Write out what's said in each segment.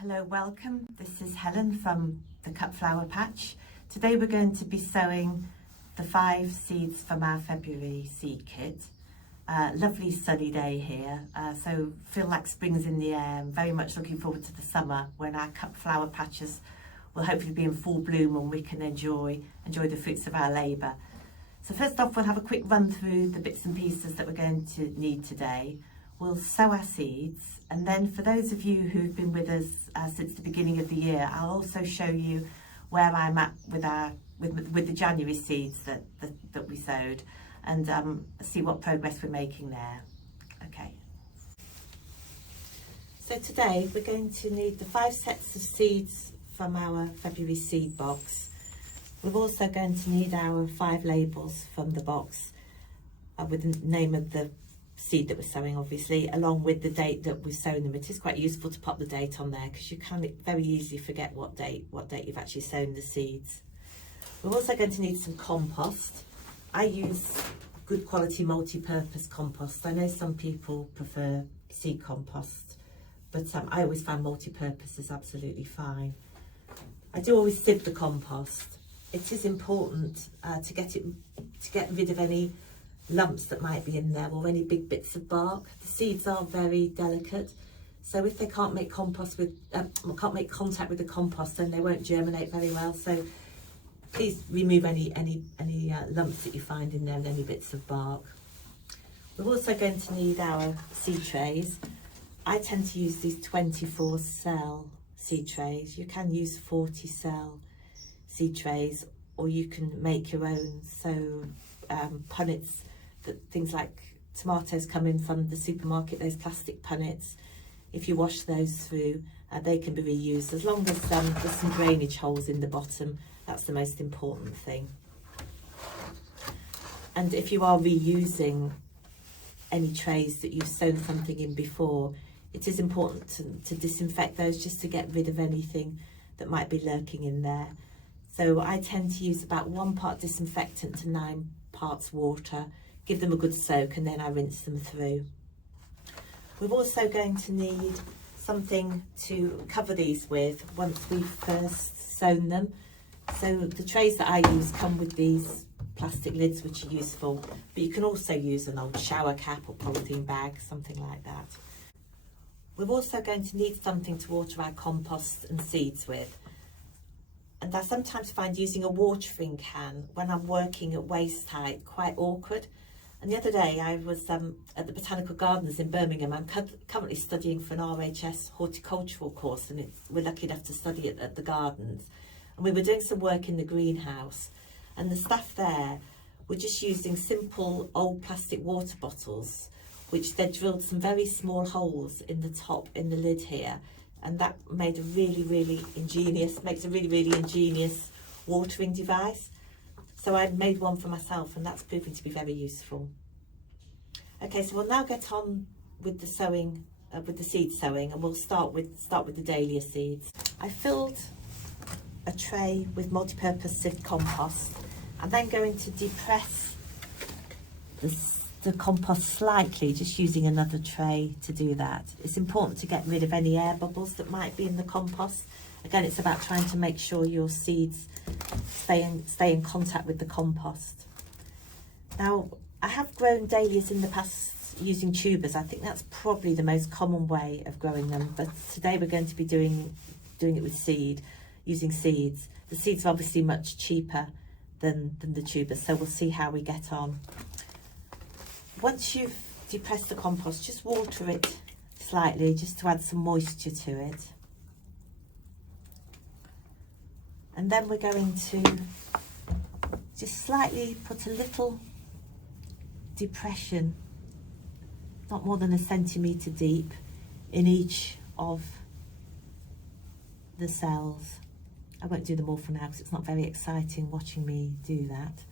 Hello, welcome. This is Helen from the Cut Flower Patch. Today we're going to be sowing the 5 seeds from our February seed kit. Lovely sunny day here, so feel like spring's in the air. I'm very much looking forward to the summer when our cut flower patches will hopefully be in full bloom and we can enjoy the fruits of our labour. So first off, we'll have a quick run through the bits and pieces that we're going to need today. We'll sow our seeds, and then for those of you who've been with us since the beginning of the year, I'll also show you where I'm at with the January seeds that we sowed, and see what progress we're making there. Okay. So today we're going to need the 5 sets of seeds from our February seed box. We're also going to need our 5 labels from the box with the name of the seed that we're sowing, obviously, along with the date that we've sown them. It is quite useful to pop the date on there because you can very easily forget what date you've actually sown the seeds. We're also going to need some compost. I use good quality multi-purpose compost. I know some people prefer seed compost, but I always find multi-purpose is absolutely fine. I do always sieve the compost. It is important to get rid of any lumps that might be in there or any big bits of bark. The seeds are very delicate, so if they can't make contact with the compost, then they won't germinate very well. So please remove any lumps that you find in there and any bits of bark. We're also going to need our seed trays. I tend to use these 24 cell seed trays. You can use 40 cell seed trays, or you can make your own. So punnets, things like tomatoes come in from the supermarket, those plastic punnets. If you wash those through, they can be reused, as long as there's some drainage holes in the bottom. That's the most important thing. And if you are reusing any trays that you've sown something in before, it is important to disinfect those, just to get rid of anything that might be lurking in there. So I tend to use about 1 part disinfectant to 9 parts water, give them a good soak, and then I rinse them through. We're also going to need something to cover these with once we've first sown them. So the trays that I use come with these plastic lids, which are useful, but you can also use an old shower cap or polythene bag, something like that. We're also going to need something to water our compost and seeds with. And I sometimes find using a watering can when I'm working at waist height quite awkward. And the other day I was at the Botanical Gardens in Birmingham. I'm currently studying for an RHS horticultural course, and we're lucky enough to study it at the gardens. And we were doing some work in the greenhouse, and the staff there were just using simple old plastic water bottles, which they drilled some very small holes in the top, in the lid here. And that made makes a really ingenious watering device. So I made one for myself, and that's proving to be very useful. Okay, so we'll now get on with the sowing, with the seed sowing, and we'll start with the dahlia seeds. I filled a tray with multi-purpose sieved compost. I'm then going to depress the compost slightly, just using another tray to do that. It's important to get rid of any air bubbles that might be in the compost. Again, it's about trying to make sure your seeds stay in contact with the compost. Now, I have grown dahlias in the past using tubers. I think that's probably the most common way of growing them, but today we're going to be doing it with using seeds. The seeds are obviously much cheaper than the tubers, so we'll see how we get on. Once you've depressed the compost, just water it slightly, just to add some moisture to it. And then we're going to just slightly put a little depression, not more than 1 centimetre deep, in each of the cells. I won't do them all for now because it's not very exciting watching me do that.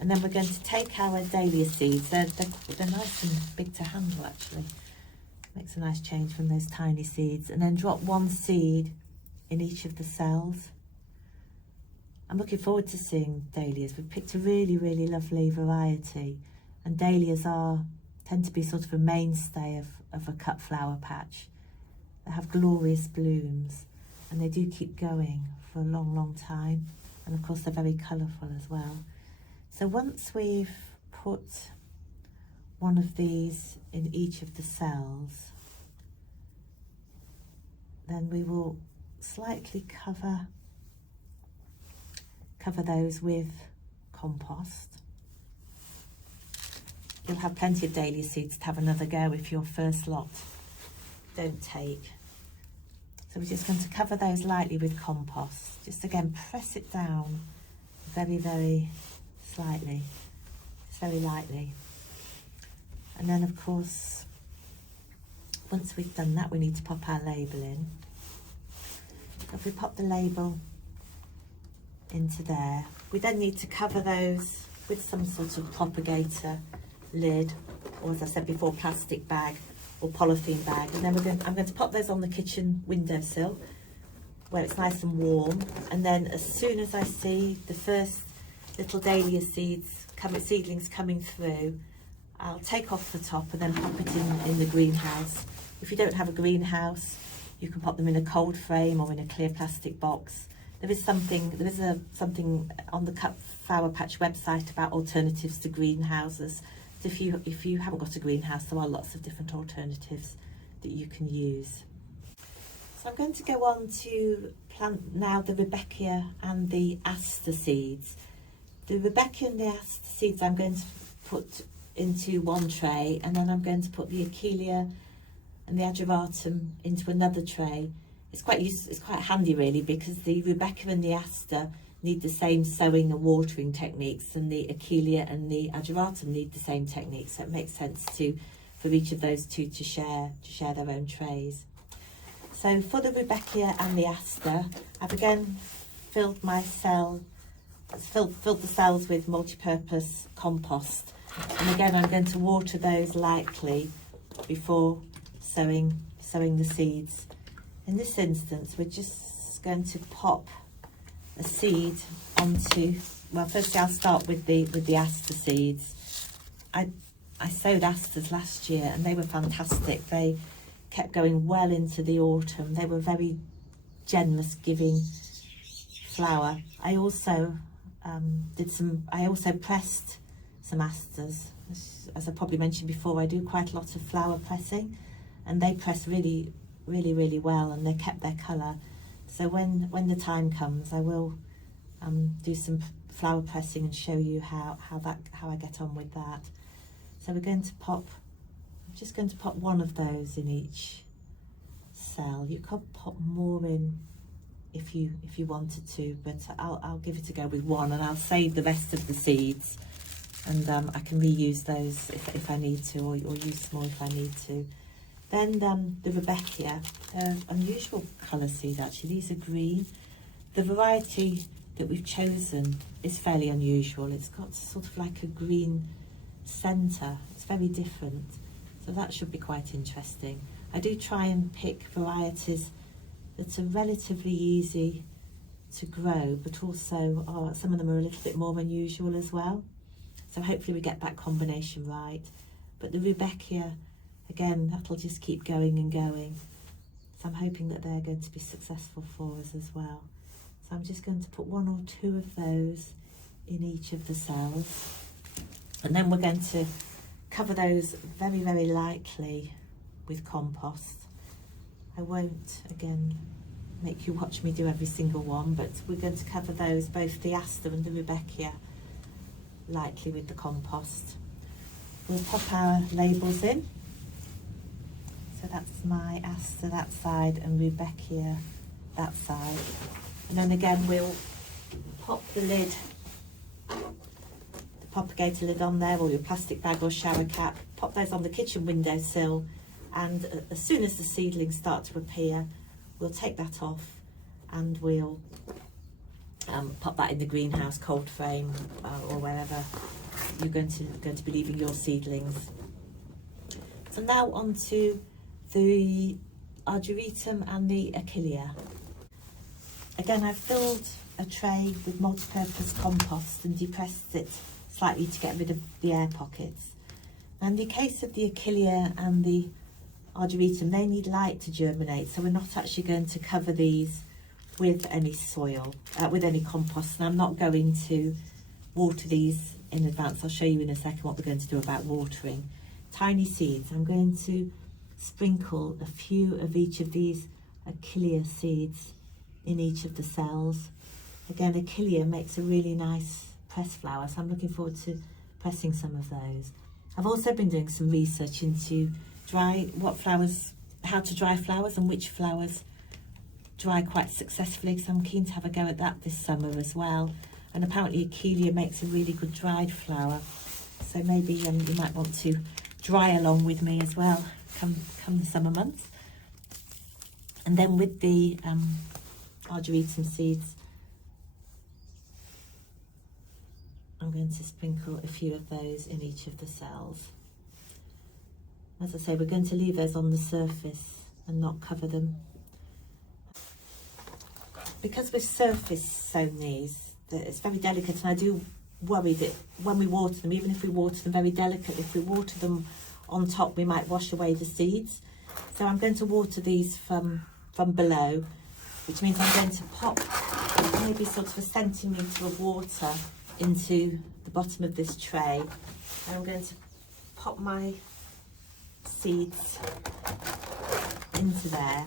And then we're going to take our dahlia seeds. They're nice and big to handle, actually. Makes a nice change from those tiny seeds. And then drop 1 seed in each of the cells. I'm looking forward to seeing dahlias. We've picked a really lovely variety, and dahlias tend to be sort of a mainstay of a cut flower patch. that have glorious blooms, and they do keep going for a long, long time. And of course they're very colourful as well. So once we've put one of these in each of the cells, then we will slightly cover those with compost. You'll have plenty of dahlia seeds to have another go if your first lot don't take. So we're just going to cover those lightly with compost. Just again, press it down very, very slightly, just very lightly. And then of course, once we've done that, we need to pop our label in. So if we pop the label into there, we then need to cover those with some sort of propagator lid, or as I said before, plastic bag or polythene bag. And then I'm going to pop those on the kitchen windowsill where it's nice and warm. And then as soon as I see the first little dahlia seedlings coming through, I'll take off the top and then pop it in the greenhouse. If you don't have a greenhouse, you can pop them in a cold frame or in a clear plastic box. There is something on the Cut Flower Patch website about alternatives to greenhouses. So if you haven't got a greenhouse, there are lots of different alternatives that you can use. So I'm going to go on to plant now the rudbeckia and the aster seeds. The rudbeckia and the aster seeds I'm going to put into one tray, and then I'm going to put the achillea and the ageratum into another tray. It's quite handy really, because the rudbeckia and the aster need the same sowing and watering techniques, and the achillea and the ageratum need the same techniques. So it makes sense for each of those two to share their own trays. So for the rudbeckia and the aster, I've again filled the cells with multi-purpose compost, and again I'm going to water those lightly before sowing the seeds. In this instance, we're just going to pop a seed onto, well, firstly I'll start with the aster seeds. I sowed asters last year and they were fantastic. They kept going well into the autumn. They were very generous giving flower. I also pressed some asters. As I probably mentioned before, I do quite a lot of flower pressing, and they press really, really, really well, and they kept their colour. So when the time comes, I will do some flower pressing and show you how I get on with that. So I'm just going to pop one of those in each cell. You could pop more in if you wanted to, but I'll give it a go with one, and I'll save the rest of the seeds, and I can reuse those if I need to, or use some more if I need to. Then the rudbeckia, unusual colour seed actually. These are green. The variety that we've chosen is fairly unusual. It's got sort of like a green centre. It's very different. So that should be quite interesting. I do try and pick varieties that are relatively easy to grow, but also some of them are a little bit more unusual as well. So hopefully we get that combination right. But the rudbeckia, again, that'll just keep going and going. So I'm hoping that they're going to be successful for us as well. So I'm just going to put one or two of those in each of the cells. And then we're going to cover those very, very lightly with compost. I won't, again, make you watch me do every single one, but we're going to cover those, both the aster and the rudbeckia, lightly with the compost. We'll pop our labels in. So that's my aster that side and rudbeckia that side. And then again we'll pop the lid, the propagator lid on there, or your plastic bag or shower cap, pop those on the kitchen windowsill, and as soon as the seedlings start to appear, we'll take that off and we'll pop that in the greenhouse, cold frame, or wherever you're going to be leaving your seedlings. So now on to the ageratum and the achillea. Again, I've filled a tray with multi-purpose compost and depressed it slightly to get rid of the air pockets. And in the case of the achillea and the ageratum, they need light to germinate, so we're not actually going to cover these with any soil, with any compost, and I'm not going to water these in advance. I'll show you in a second what we're going to do about watering. Tiny seeds, I'm going to sprinkle a few of each of these achillea seeds in each of the cells. Again, achillea makes a really nice press flower, so I'm looking forward to pressing some of those. I've also been doing some research into how to dry flowers and which flowers dry quite successfully, so I'm keen to have a go at that this summer as well. And apparently achillea makes a really good dried flower, so maybe you might want to dry along with me as well come the summer months. And then with the ageratum seeds, I'm going to sprinkle a few of those in each of the cells. As I say, we're going to leave those on the surface and not cover them. Because we've surface sown these, that it's very delicate, and I do worry that when we water them, even if we water them very delicately, if we water them on top, we might wash away the seeds. So I'm going to water these from below, which means I'm going to pop maybe sort of a centimetre of water into the bottom of this tray, and I'm going to pop my seeds into there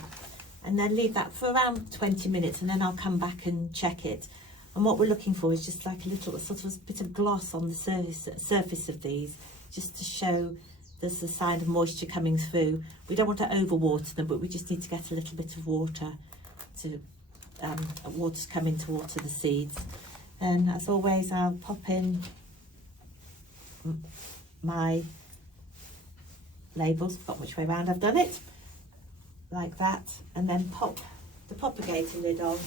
and then leave that for around 20 minutes, and then I'll come back and check it. And what we're looking for is just like a little sort of bit of gloss on the surface of these, just to show there's a sign of moisture coming through. We don't want to overwater them, but we just need to get a little bit of water to water's coming to water the seeds. And as always, I'll pop in my labels, forgot which way round I've done it, like that, and then pop the propagator lid on,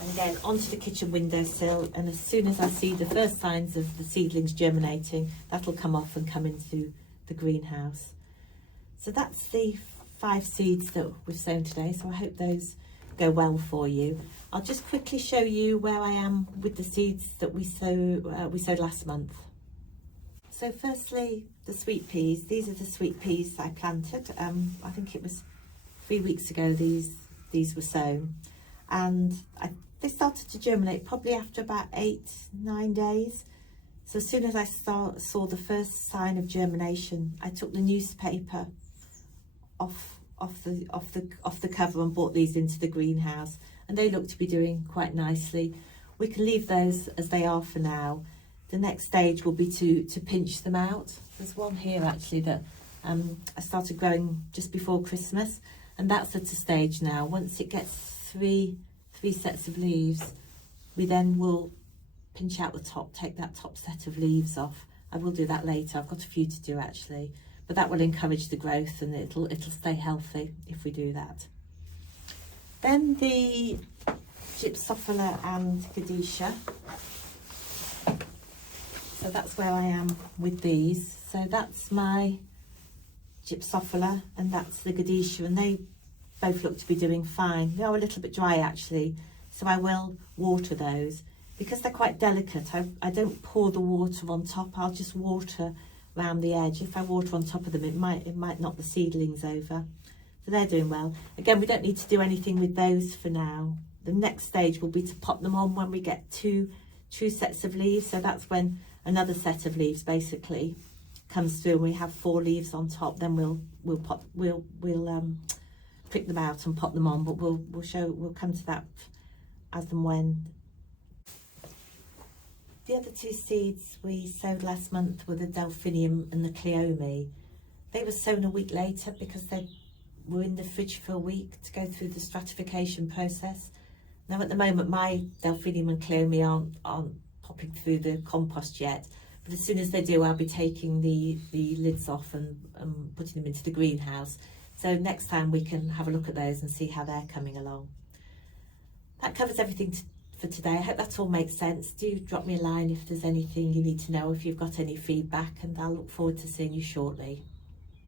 and again onto the kitchen windowsill, and as soon as I see the first signs of the seedlings germinating, that'll come off and come into the greenhouse. So that's the 5 seeds that we've sown today, so I hope those go well for you. I'll just quickly show you where I am with the seeds that we sowed last month. So firstly, the sweet peas. These are the sweet peas I planted. I think it was 3 weeks ago these were sown, and they started to germinate probably after about 8-9 days. So as soon as I saw the first sign of germination, I took the newspaper off the cover and brought these into the greenhouse, and they look to be doing quite nicely. We can leave those as they are for now. The next stage will be to pinch them out. There's one here actually that I started growing just before Christmas, and that's at a stage now. Once it gets three sets of leaves, we then will pinch out the top, take that top set of leaves off. I will do that later. I've got a few to do actually, but that will encourage the growth, and it'll stay healthy if we do that. Then the gypsophila and gadisha. So that's where I am with these. So that's my gypsophila and that's the gadisha, and they both look to be doing fine. They are a little bit dry actually, so I will water those. Because they're quite delicate, I don't pour the water on top, I'll just water around the edge. If I water on top of them, it might knock the seedlings over. So they're doing well. Again, we don't need to do anything with those for now. The next stage will be to pop them on when we get two sets of leaves. So that's when another set of leaves basically comes through and we have 4 leaves on top. Then we'll prick them out and pop them on, but we'll come to that as and when. The other 2 seeds we sowed last month were the delphinium and the cleome. They were sown a week later because they were in the fridge for a week to go through the stratification process. Now at the moment my delphinium and cleome aren't popping through the compost yet, but as soon as they do, I'll be taking the lids off and putting them into the greenhouse. So next time we can have a look at those and see how they're coming along. That covers everything for today. I hope that all makes sense. Do drop me a line if there's anything you need to know, if you've got any feedback, and I'll look forward to seeing you shortly.